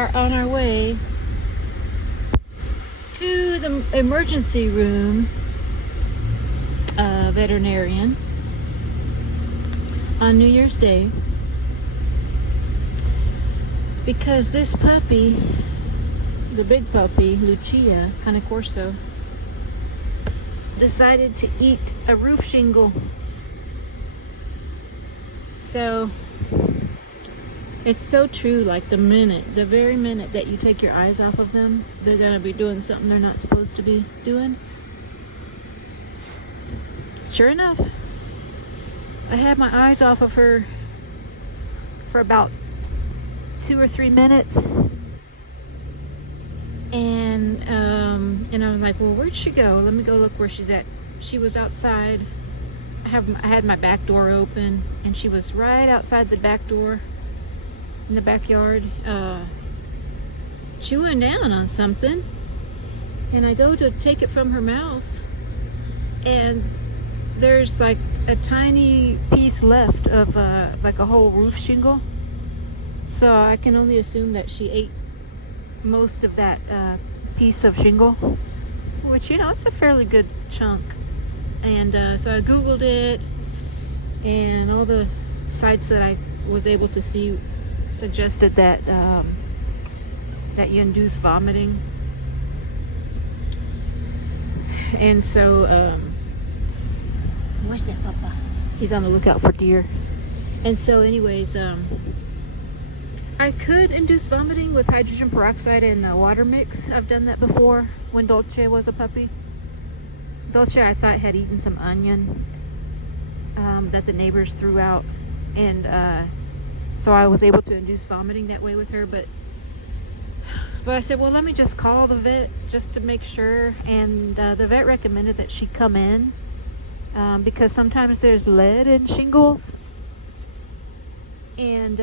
are on our way to the emergency room veterinarian on New Year's Day because this puppy, the big puppy, Lucia, Cane Corso, decided to eat a roof shingle. So it's so true, like the very minute that you take your eyes off of them, they're gonna be doing something they're not supposed to be doing. Sure enough, I had my eyes off of her for about 2 or 3 minutes, and I was like, well, where'd she go? Let me go look where she's at. She was outside. I had my back door open, and she was right outside the back door in the backyard, chewing down on something. And I go to take it from her mouth, and there's like a tiny piece left of like a whole roof shingle. So I can only assume that she ate most of that piece of shingle, which, it's a fairly good chunk. And so I googled it, and all the sites that I was able to see suggested that that you induce vomiting. And so where's that papa? He's on the lookout for deer. And so anyways, I could induce vomiting with hydrogen peroxide and a water mix. I've done that before when Dolce was a puppy. Dolce, I thought, had eaten some onion that the neighbors threw out, and so I was able to induce vomiting that way with her. But I said, well, let me just call the vet just to make sure. And the vet recommended that she come in because sometimes there's lead in shingles, and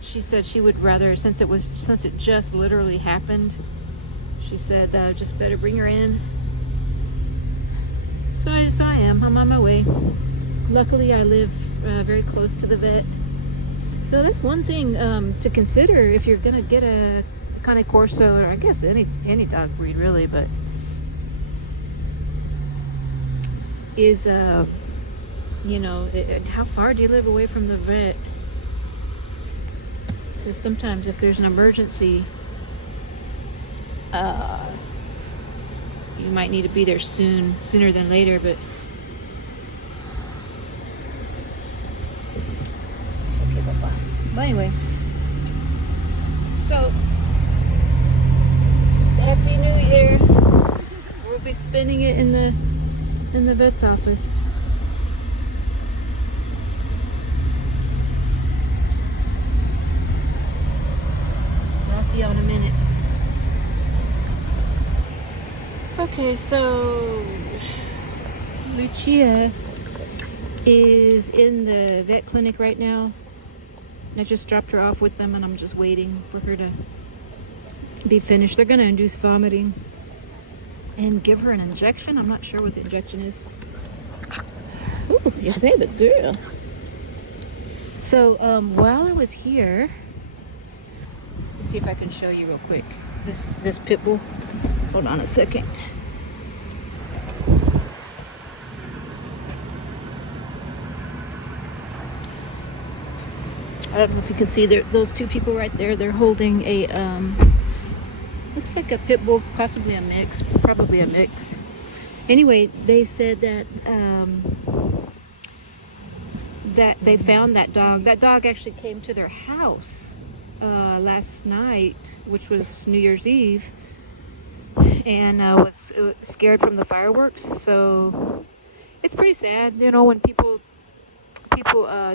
she said she would rather, since it just literally happened, she said just better bring her in. So I am. I'm on my way. Luckily, I live very close to the vet. So that's one thing to consider if you're gonna get a Cane Corso, or I guess any dog breed really, but is how far do you live away from the vet? Because sometimes if there's an emergency, you might need to be there sooner than later. But okay, bye-bye. But anyway, so Happy New Year. We'll be spending it in the vet's office. I'll see you in a minute. Okay, so Lucia is in the vet clinic right now. I just dropped her off with them, and I'm just waiting for her to be finished. They're going to induce vomiting and give her an injection. I'm not sure what the injection is. Ooh, your favorite girl. So while I was here, see if I can show you real quick this pit bull. Hold on a second. I don't know if you can see those two people right there. They're holding a looks like a pit bull, possibly a mix, probably a mix. Anyway, they said that that they found that dog. That dog actually came to their house last night, which was New Year's Eve, and was scared from the fireworks. So it's pretty sad, when people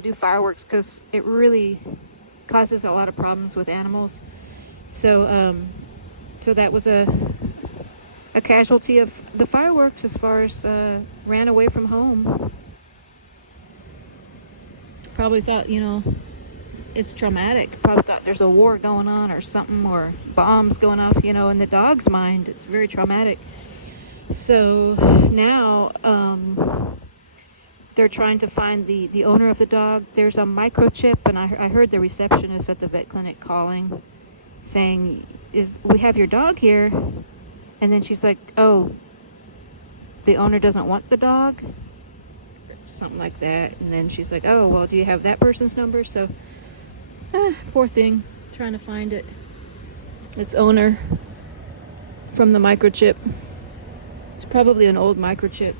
do fireworks, because it really causes a lot of problems with animals. So so that was a casualty of the fireworks, as far as ran away from home. Probably thought, it's traumatic. Probably thought there's a war going on or something, or bombs going off, in the dog's mind. It's very traumatic. So now they're trying to find the owner of the dog. There's a microchip, and I heard the receptionist at the vet clinic calling, saying, we have your dog here. And then she's like, oh, the owner doesn't want the dog? Something like that. And then she's like, oh, well, do you have that person's number? So, poor thing, trying to find its owner from the microchip. It's probably an old microchip.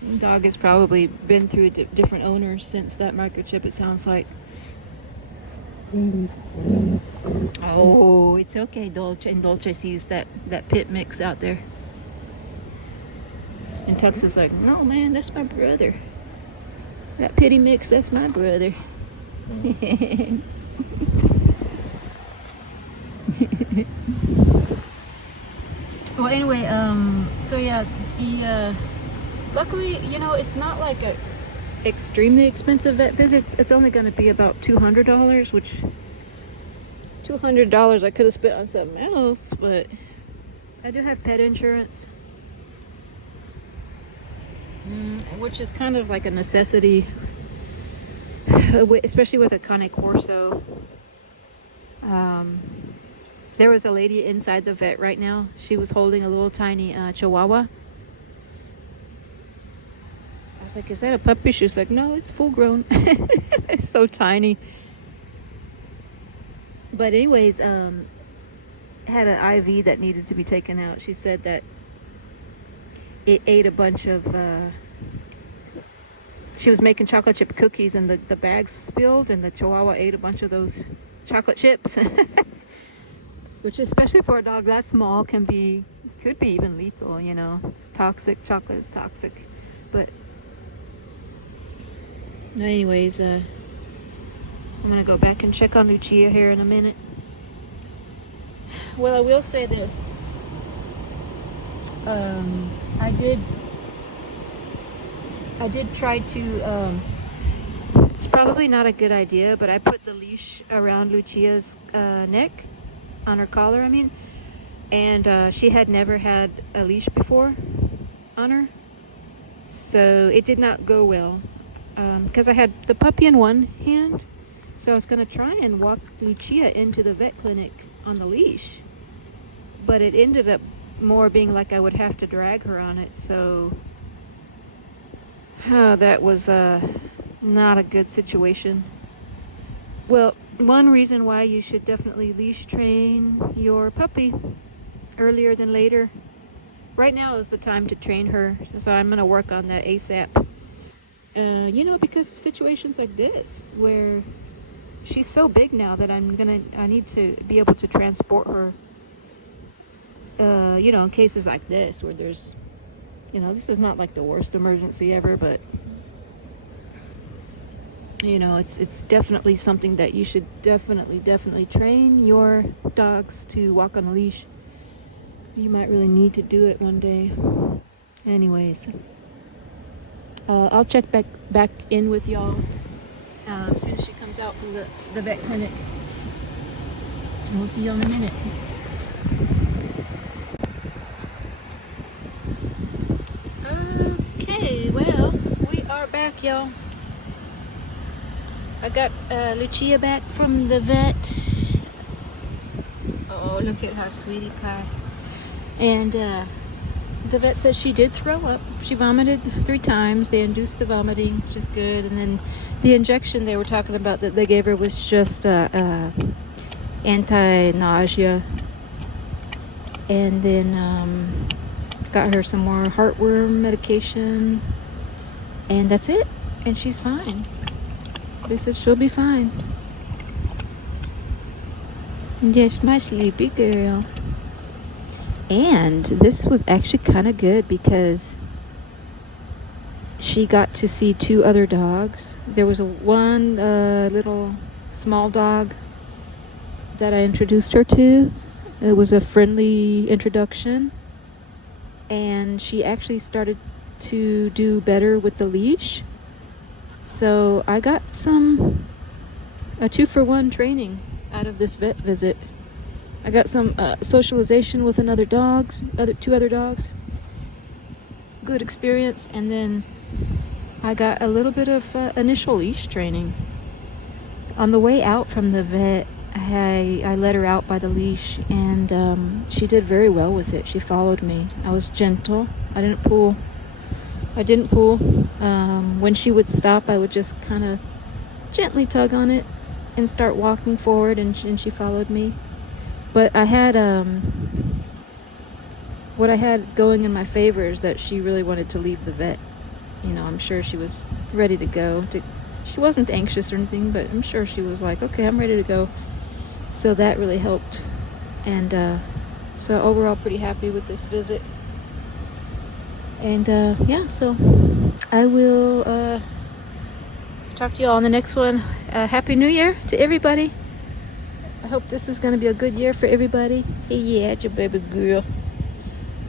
The dog has probably been through different owners since that microchip, it sounds like. Oh, it's okay, Dolce. And Dolce sees that pit mix out there. And Tux is like, no, man, that's my brother. That pitty mix, that's my brother. Well, anyway, so yeah, luckily, it's not like a extremely expensive vet visit. It's only going to be about $200, which is $200 I could have spent on something else, but I do have pet insurance, which is kind of like a necessity, especially with a Cane Corso. There was a lady inside the vet right now. She was holding a little tiny Chihuahua. I was like, is that a puppy? She was like, no, it's full grown. It's so tiny. But anyways, had an IV that needed to be taken out. She said that it ate a bunch of... she was making chocolate chip cookies and the bags spilled, and the Chihuahua ate a bunch of those chocolate chips. Which, especially for a dog that small, could be even lethal, It's toxic. Chocolate is toxic. But anyways, I'm gonna go back and check on Lucia here in a minute. Well, I will say this. I did try to, it's probably not a good idea, but I put the leash around Lucia's neck, on her collar, I mean, and she had never had a leash before on her, so it did not go well, because I had the puppy in one hand, so I was going to try and walk Lucia into the vet clinic on the leash, but it ended up more being like I would have to drag her on it, so that was not a good situation. Well, one reason why you should definitely leash train your puppy earlier than later. Right now is the time to train her, so I'm going to work on that ASAP. Because of situations like this, where she's so big now that I need to be able to transport her, in cases like this, where there's, this is not like the worst emergency ever, but it's definitely something that you should definitely train your dogs to walk on a leash. You might really need to do it one day. Anyways, I'll check back in with y'all as soon as she comes out from the vet clinic. We'll see y'all in a minute. Okay, well, we are back, y'all. I got Lucia back from the vet. Oh, look at her sweetie pie. And the vet says she did throw up. She vomited 3 times. They induced the vomiting, which is good. And then the injection they were talking about that they gave her was just anti-nausea. And then got her some more heartworm medication. And that's it. And she's fine. They said she'll be fine. Yes, my sleepy girl. And this was actually kind of good because she got to see 2 other dogs. There was one little small dog that I introduced her to. It was a friendly introduction. And she actually started to do better with the leash. So I got a 2-for-1 training out of this vet visit. I got some socialization with 2 other dogs. Good experience. And then I got a little bit of initial leash training. On the way out from the vet, I let her out by the leash, and she did very well with it. She followed me. I was gentle. I didn't pull. When she would stop, I would just kind of gently tug on it and start walking forward, and she followed me. But I had what I had going in my favor is that she really wanted to leave the vet. You know, I'm sure she was ready to go. She wasn't anxious or anything, but I'm sure she was like, okay, I'm ready to go. So that really helped. And so overall, pretty happy with this visit. And yeah, so I will talk to you all on the next one. Happy New Year to everybody. I hope this is going to be a good year for everybody. Say yeah, it's your baby girl.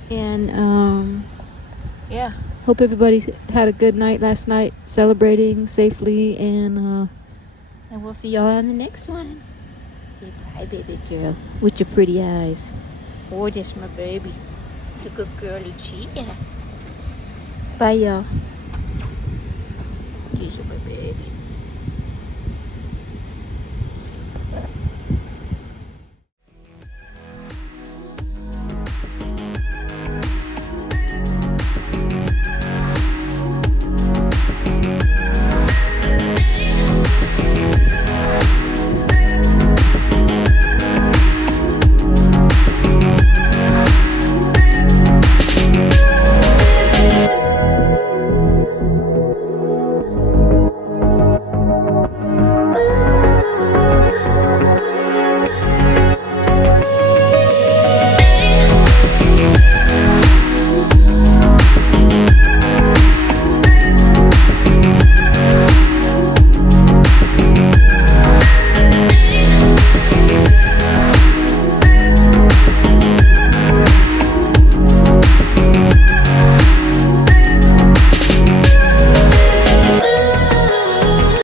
And yeah, hope everybody had a good night last night, celebrating safely, and we'll see y'all on the next one. Say bye, baby girl, with your pretty eyes. Oh, that's my baby. The good girly cheetah. Bye, y'all. She's my baby.